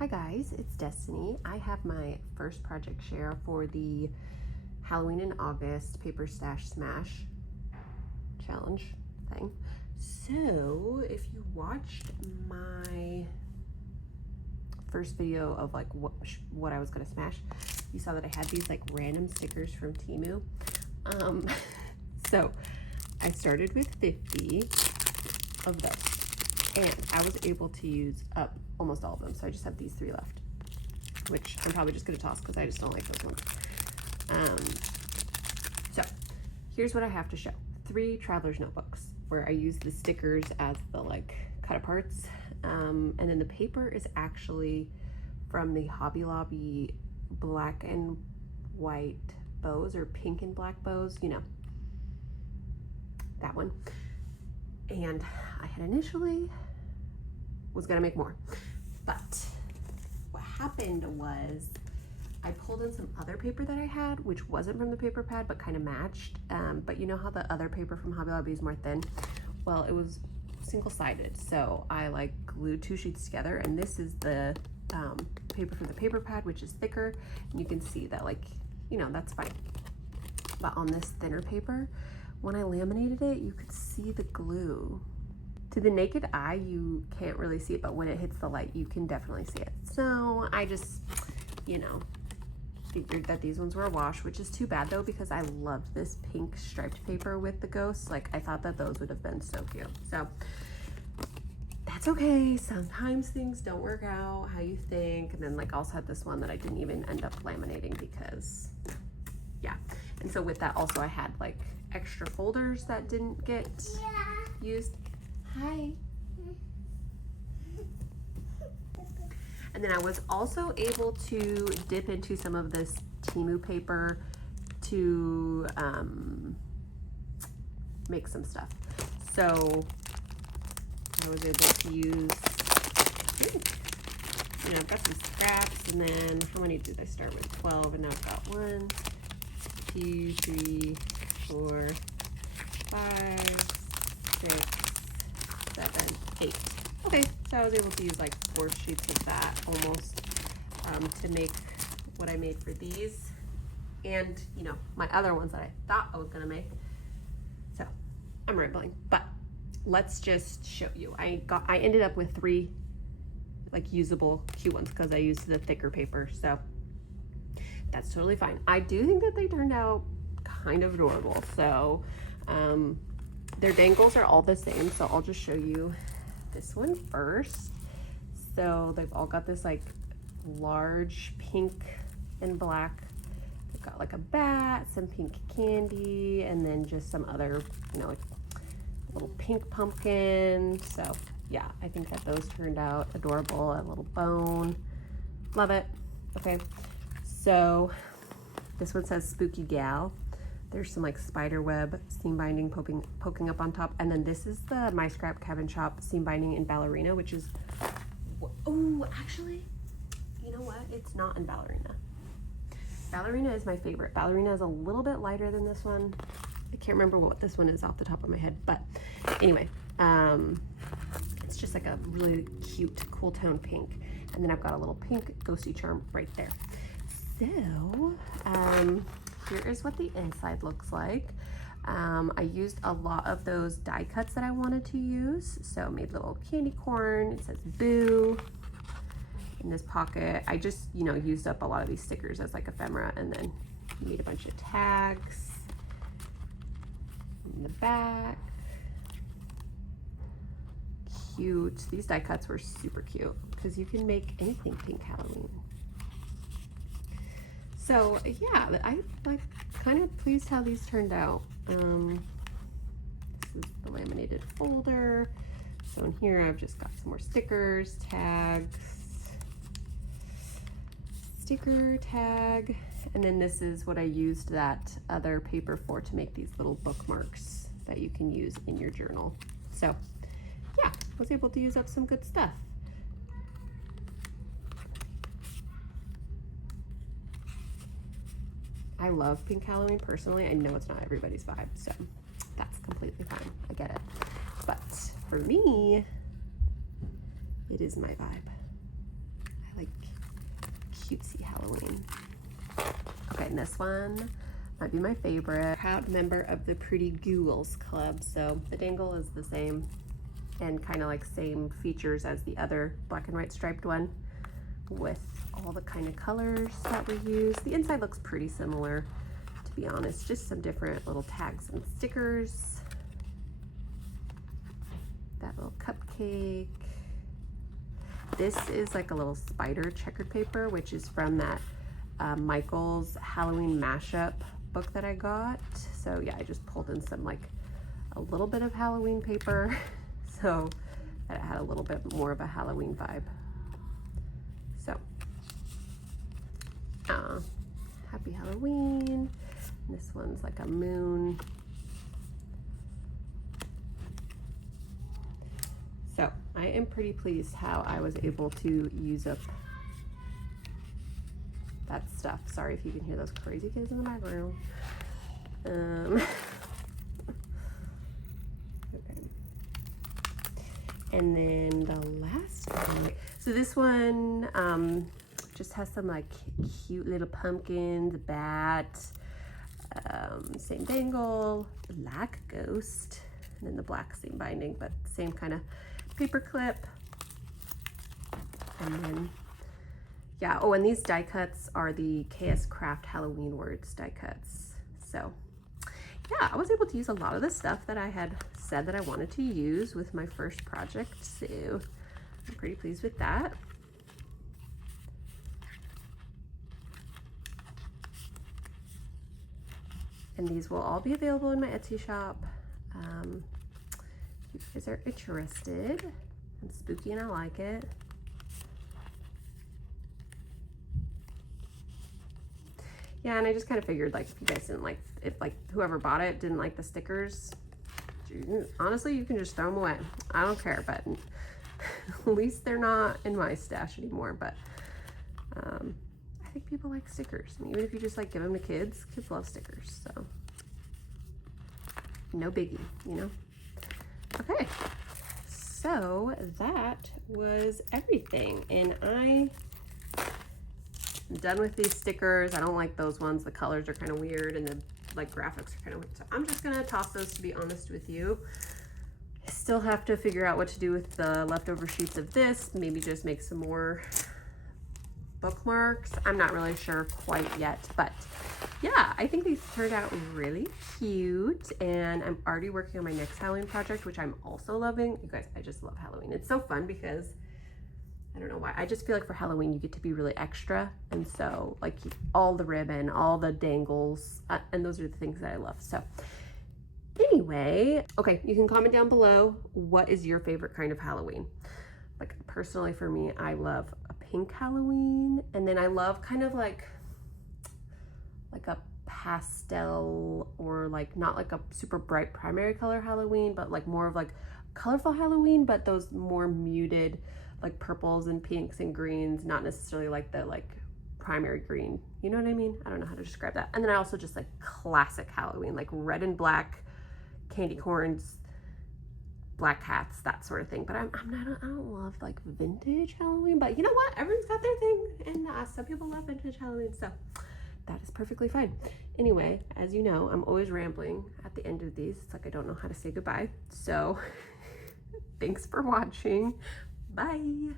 Hi guys, it's Destiny. I have my first project share for the Halloween in August Paper Stash Smash challenge thing. So if you watched my first video of like what I was gonna smash, you saw that I had these like random stickers from Temu. So I started with 50 of those and I was able to use up almost all of them, so I just have these 3 left, which I'm probably just gonna toss because I just don't like those ones. So here's what I have to show. 3 traveler's notebooks where I use the stickers as the like cut aparts, and then the paper is actually from the Hobby Lobby black and white bows, or pink and black bows, you know, that one. And I had initially was gonna make more, but what happened was I pulled in some other paper that I had, which wasn't from the paper pad, but kind of matched. But you know how the other paper from Hobby Lobby is more thin? Well, it was single-sided, so I like glued 2 sheets together, and this is the paper from the paper pad, which is thicker, and you can see that, like, you know, that's fine. But on this thinner paper, when I laminated it, you could see the glue. To the naked eye, you can't really see it, but when it hits the light, you can definitely see it. So I just, you know, figured that these ones were a wash, which is too bad though, because I loved this pink striped paper with the ghosts. Like, I thought that those would have been so cute. So that's okay. Sometimes things don't work out how you think. And then like also had this one that I didn't even end up laminating because, yeah. And so with that also I had like extra folders that didn't get used. Hi. And then I was also able to dip into some of this Temu paper to make some stuff. So I was able to use, you know, I've got some scraps, and then how many did I start with? 12, and now I've got 1, 2, 3, 4, 5, 6, 7, 8. Okay, so I was able to use like 4 sheets of that almost to make what I made for these, and you know, my other ones that I thought I was gonna make. So I'm rambling, but let's just show you. I ended up with 3 like usable cute ones because I used the thicker paper, so that's totally fine. I do think that they turned out kind of adorable. So their dangles are all the same, so I'll just show you this one first. So they've all got this like large pink and black. They've got like a bat, some pink candy, and then just some other, you know, like little pink pumpkin. So yeah, I think that those turned out adorable. A little bone, love it. Okay, so this one says Spooky Gal. There's some like spider web seam binding poking up on top, and then this is the My Scrap Cabin Shop seam binding in Ballerina, which is, oh, actually, you know what? It's not in Ballerina. Ballerina is my favorite. Ballerina is a little bit lighter than this one. I can't remember what this one is off the top of my head, but anyway, it's just like a really cute, cool tone pink. And then I've got a little pink ghosty charm right there. So, here is what the inside looks like. I used a lot of those die cuts that I wanted to use. So I made little candy corn. It says boo in this pocket. I just, you know, used up a lot of these stickers as like ephemera, and then made a bunch of tags in the back. Cute. These die cuts were super cute because you can make anything pink Halloween. So yeah, I like kind of pleased how these turned out. This is the laminated folder. So in here I've just got some more stickers, tags, sticker tag, and then this is what I used that other paper for, to make these little bookmarks that you can use in your journal. So yeah, was able to use up some good stuff. I love pink Halloween personally. I know it's not everybody's vibe, so that's completely fine. I get it. But for me, it is my vibe. I like cutesy Halloween. Okay, and this one might be my favorite. Proud member of the Pretty Ghouls Club. So the dangle is the same and kind of like same features as the other black and white striped one with all the kind of colors that we use. The inside looks pretty similar, to be honest, just some different little tags and stickers. That little cupcake. This is like a little spider checkered paper, which is from that Michael's Halloween mashup book that I got. So yeah, I just pulled in some like a little bit of Halloween paper so that it had a little bit more of a Halloween vibe. So happy Halloween. And this one's like a moon. So I am pretty pleased how I was able to use up that stuff. Sorry if you can hear those crazy kids in the background. Okay. And then the last one. So this one just has some like cute little pumpkins, bat, same dangle, black ghost, and then the black same binding, but same kind of paper clip. And then yeah, oh, and these die cuts are the KS Craft Halloween Words die cuts. So yeah, I was able to use a lot of the stuff that I had said that I wanted to use with my first project. So I'm pretty pleased with that. And these will all be available in my Etsy shop. If you guys are interested, and spooky and I like it. Yeah, and I just kind of figured like if you guys didn't like, if like whoever bought it didn't like the stickers, honestly, you can just throw them away. I don't care, but at least they're not in my stash anymore. But I think people like stickers. And even if you just like give them to kids, kids love stickers. So no biggie, you know? Okay, so that was everything. And I'm done with these stickers. I don't like those ones. The colors are kind of weird and the like graphics are kind of weird. So I'm just gonna toss those, to be honest with you. I still have to figure out what to do with the leftover sheets of this. Maybe just make some more bookmarks. I'm not really sure quite yet, but yeah, I think these turned out really cute, and I'm already working on my next Halloween project, which I'm also loving. You guys, I just love Halloween. It's so fun because I don't know why. I just feel like for Halloween, you get to be really extra. And so like all the ribbon, all the dangles, and those are the things that I love. So anyway, okay, you can comment down below. What is your favorite kind of Halloween? Like personally for me, I love a pink Halloween. And then I love kind of like a pastel, or like not like a super bright primary color Halloween, but like more of like colorful Halloween, but those more muted like purples and pinks and greens, not necessarily like the like primary green, you know what I mean? I don't know how to describe that. And then I also just like classic Halloween, like red and black candy corns, black hats, that sort of thing. But I don't love like vintage Halloween, but you know what? Everyone's got their thing, and some people love vintage Halloween, so that is perfectly fine. Anyway, as you know, I'm always rambling at the end of these. It's like I don't know how to say goodbye. So thanks for watching. Bye.